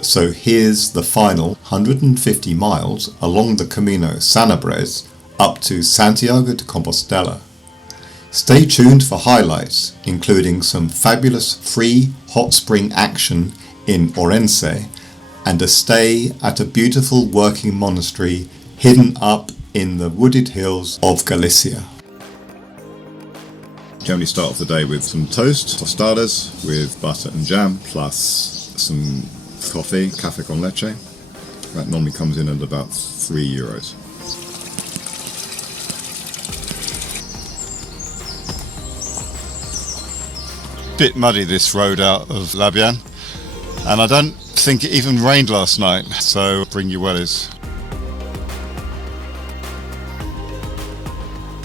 So here's the final 150 miles along the Camino Sanabrés up to Santiago de Compostela. Stay tuned for highlights, including some fabulous free hot spring action in Orense and a stay at a beautiful working monastery hidden up in the wooded hills of Galicia. Generally start off the day with some toast, tostadas with butter and jam, plus some coffee, café con leche. That normally comes in at about €3. Bit muddy this road out of Labian, and I don't think it even rained last night, so bring your wellies.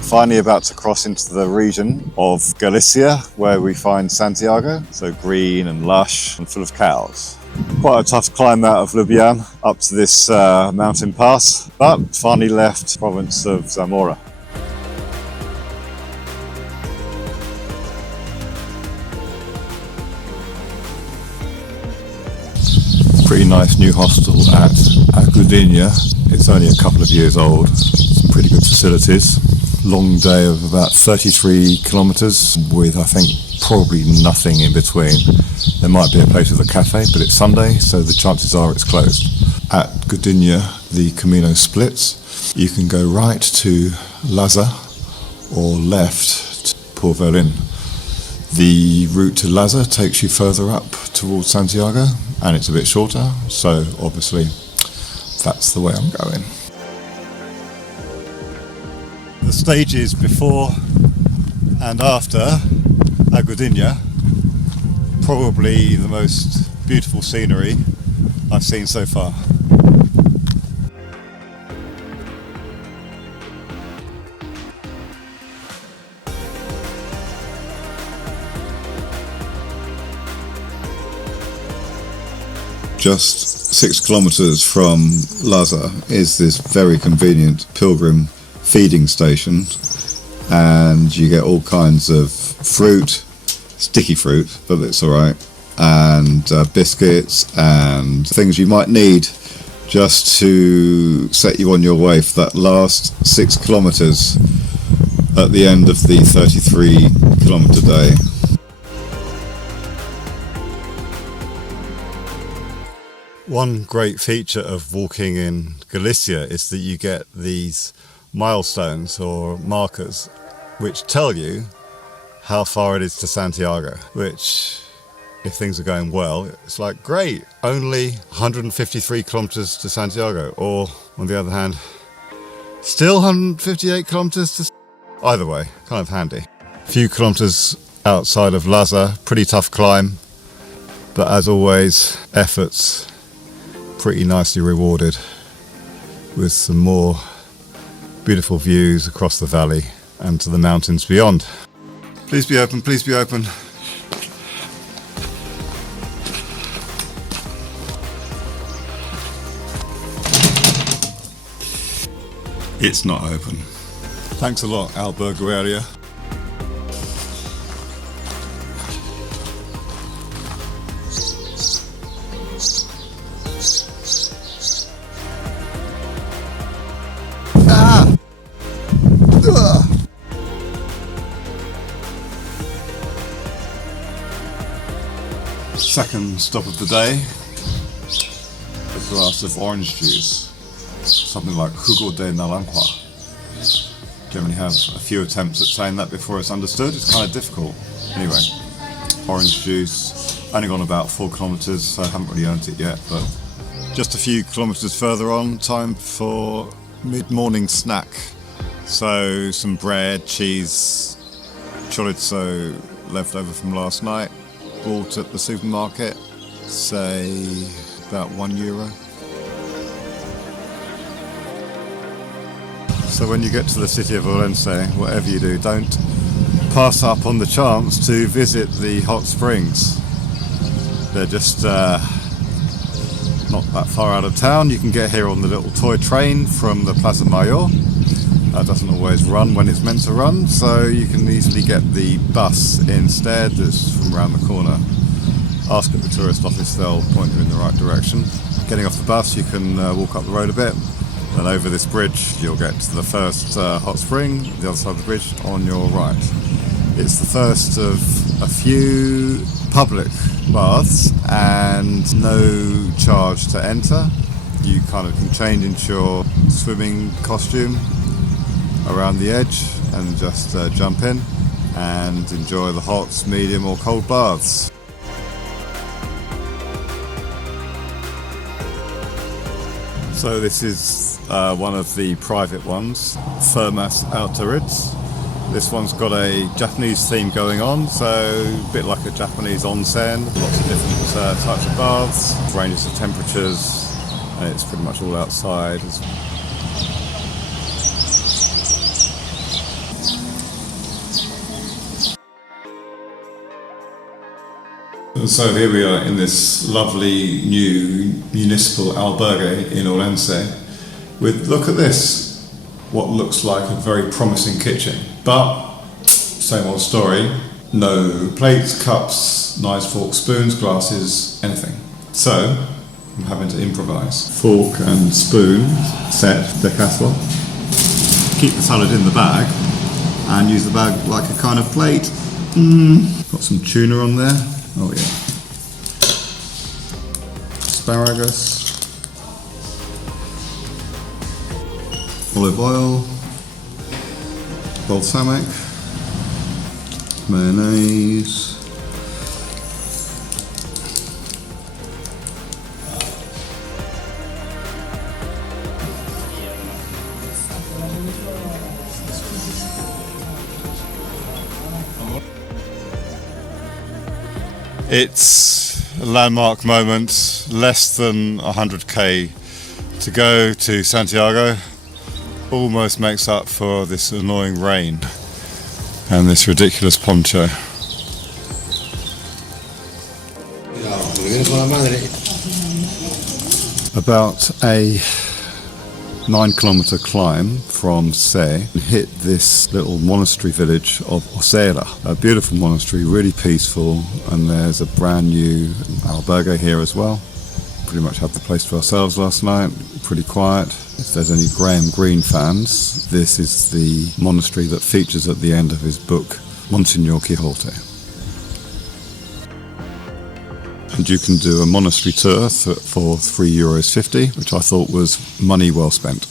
Finally about to cross into the region of Galicia where we find Santiago, so green and lush and full of cows. Quite a tough climb out of Lubian up to this mountain pass, but finally left the province of Zamora. Pretty nice new hostel at Agudinha. It's only a couple of years old, some pretty good facilities. Long day of about 33 kilometres with, I think, probably nothing in between. There might be a place with a cafe, but it's Sunday, so the chances are it's closed. At Agudinha, the Camino splits. You can go right to Laza or left to Porvelin. The route to Laza takes you further up towards Santiago, and it's a bit shorter, so obviously that's the way I'm going. The stages before and after Agudinha, probably the most beautiful scenery I've seen so far. Just 6 kilometres from Laza is this very convenient pilgrim feeding station, and you get all kinds of fruit, sticky fruit, but it's alright, and biscuits and things you might need just to set you on your way for that last 6 kilometres at the end of the 33 kilometre day. One great feature of walking in Galicia is that you get these milestones or markers which tell you how far it is to Santiago, which, if things are going well, it's like, great, only 153 kilometres to Santiago, or on the other hand, still 158 kilometres to... Either way, kind of handy. A few kilometres outside of Laza, pretty tough climb, but as always, efforts pretty nicely rewarded with some more beautiful views across the valley and to the mountains beyond. Please be open, please be open. It's not open. Thanks a lot, Albergueria. Second stop of the day, a glass of orange juice, something like jugo de naranja. Generally have a few attempts at saying that before it's understood. It's kind of difficult. Anyway, orange juice, only gone about 4 kilometres, so I haven't really earned it yet, but just a few kilometres further on, time for mid-morning snack. So some bread, cheese, chorizo left over from last night, bought at the supermarket, say about €1. So when you get to the city of Orense, whatever you do, don't pass up on the chance to visit the hot springs. They're just not that far out of town. You can get here on the little toy train from the Plaza Mayor. That doesn't always run when it's meant to run, so you can easily get the bus instead that's from around the corner. ask at the tourist office, they'll point you in the right direction. Getting off the bus, you can walk up the road a bit, and over this bridge you'll get to the first hot spring, the other side of the bridge on your right. It's the first of a few public baths and no charge to enter. You kind of can change into your swimming costume around the edge and just jump in and enjoy the hot, medium or cold baths. So this is one of the private ones, Thermas Outdoors. This one's got a Japanese theme going on, so a bit like a Japanese onsen, lots of different types of baths, ranges of temperatures, and it's pretty much all outside. So here we are in this lovely new municipal albergue in Orense with, look at this, what looks like a very promising kitchen. But, same old story, no plates, cups, knives, forks, spoons, glasses, anything. So, I'm having to improvise. Fork and spoon set, decathlon. Keep the salad in the bag and use the bag like a kind of plate. Got some tuna on there. Oh yeah. Asparagus. Olive oil. Balsamic. Mayonnaise. It's a landmark moment, less than 100k to go to Santiago. Almost makes up for this annoying rain and this ridiculous poncho. About a 9-kilometre climb from Se, hit this little monastery village of Osera. A beautiful monastery, really peaceful, and there's a brand new albergue here as well. Pretty much had the place to ourselves last night, pretty quiet. If there's any Graham Greene fans, this is the monastery that features at the end of his book, Monsignor Quixote. And you can do a monastery tour for €3.50, which I thought was money well spent.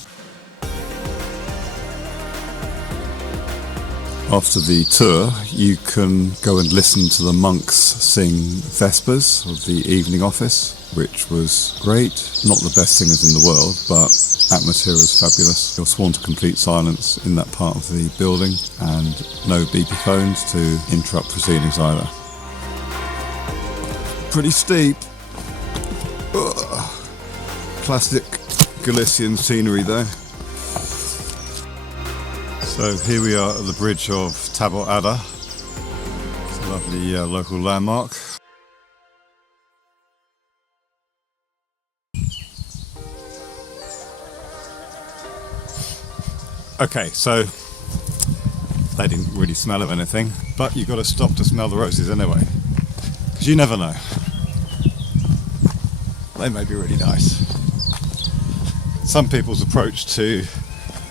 After the tour, you can go and listen to the monks sing Vespers of the evening office, which was great. Not the best singers in the world, but atmosphere was fabulous. You're sworn to complete silence in that part of the building, and no beepy phones to interrupt proceedings either. Pretty steep. Ugh. Classic Galician scenery though. So here we are at the bridge of Taboada. It's a lovely local landmark. Okay, so they didn't really smell of anything, but you've got to stop to smell the roses anyway, because you never know. They may be really nice. Some people's approach to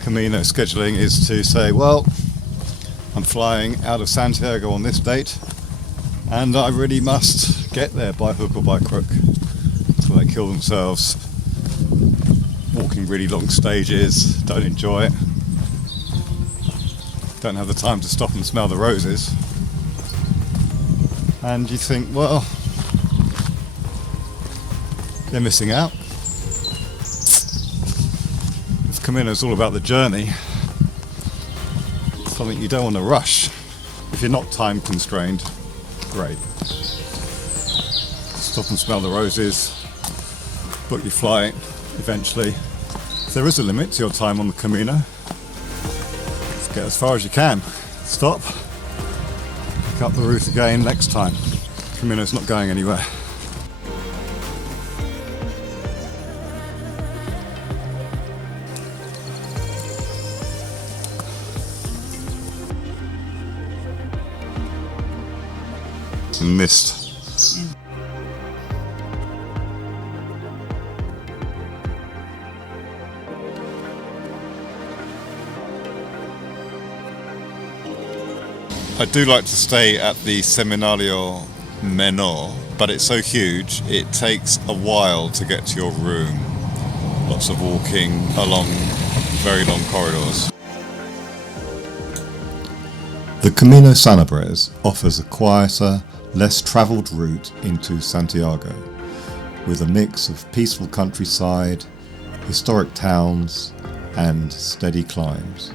Camino scheduling is to say, well, I'm flying out of Santiago on this date and I really must get there by hook or by crook. So they kill themselves, walking really long stages, don't enjoy it, don't have the time to stop and smell the roses. And you think, well, they're missing out. If Camino's all about the journey, it's something you don't want to rush. If you're not time constrained, great. Stop and smell the roses, book your flight eventually. If there is a limit to your time on the Camino, just get as far as you can. Stop, pick up the route again next time. Camino's not going anywhere. Mist. I do like to stay at the Seminario Menor, but it's so huge it takes a while to get to your room. Lots of walking along very long corridors. The Camino Sanabrés offers a quieter, less travelled route into Santiago, with a mix of peaceful countryside, historic towns and steady climbs.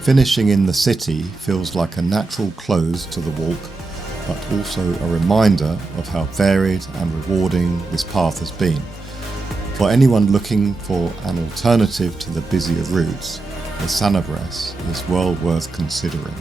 Finishing in the city feels like a natural close to the walk, but also a reminder of how varied and rewarding this path has been. For anyone looking for an alternative to the busier routes, the Sanabrés is well worth considering.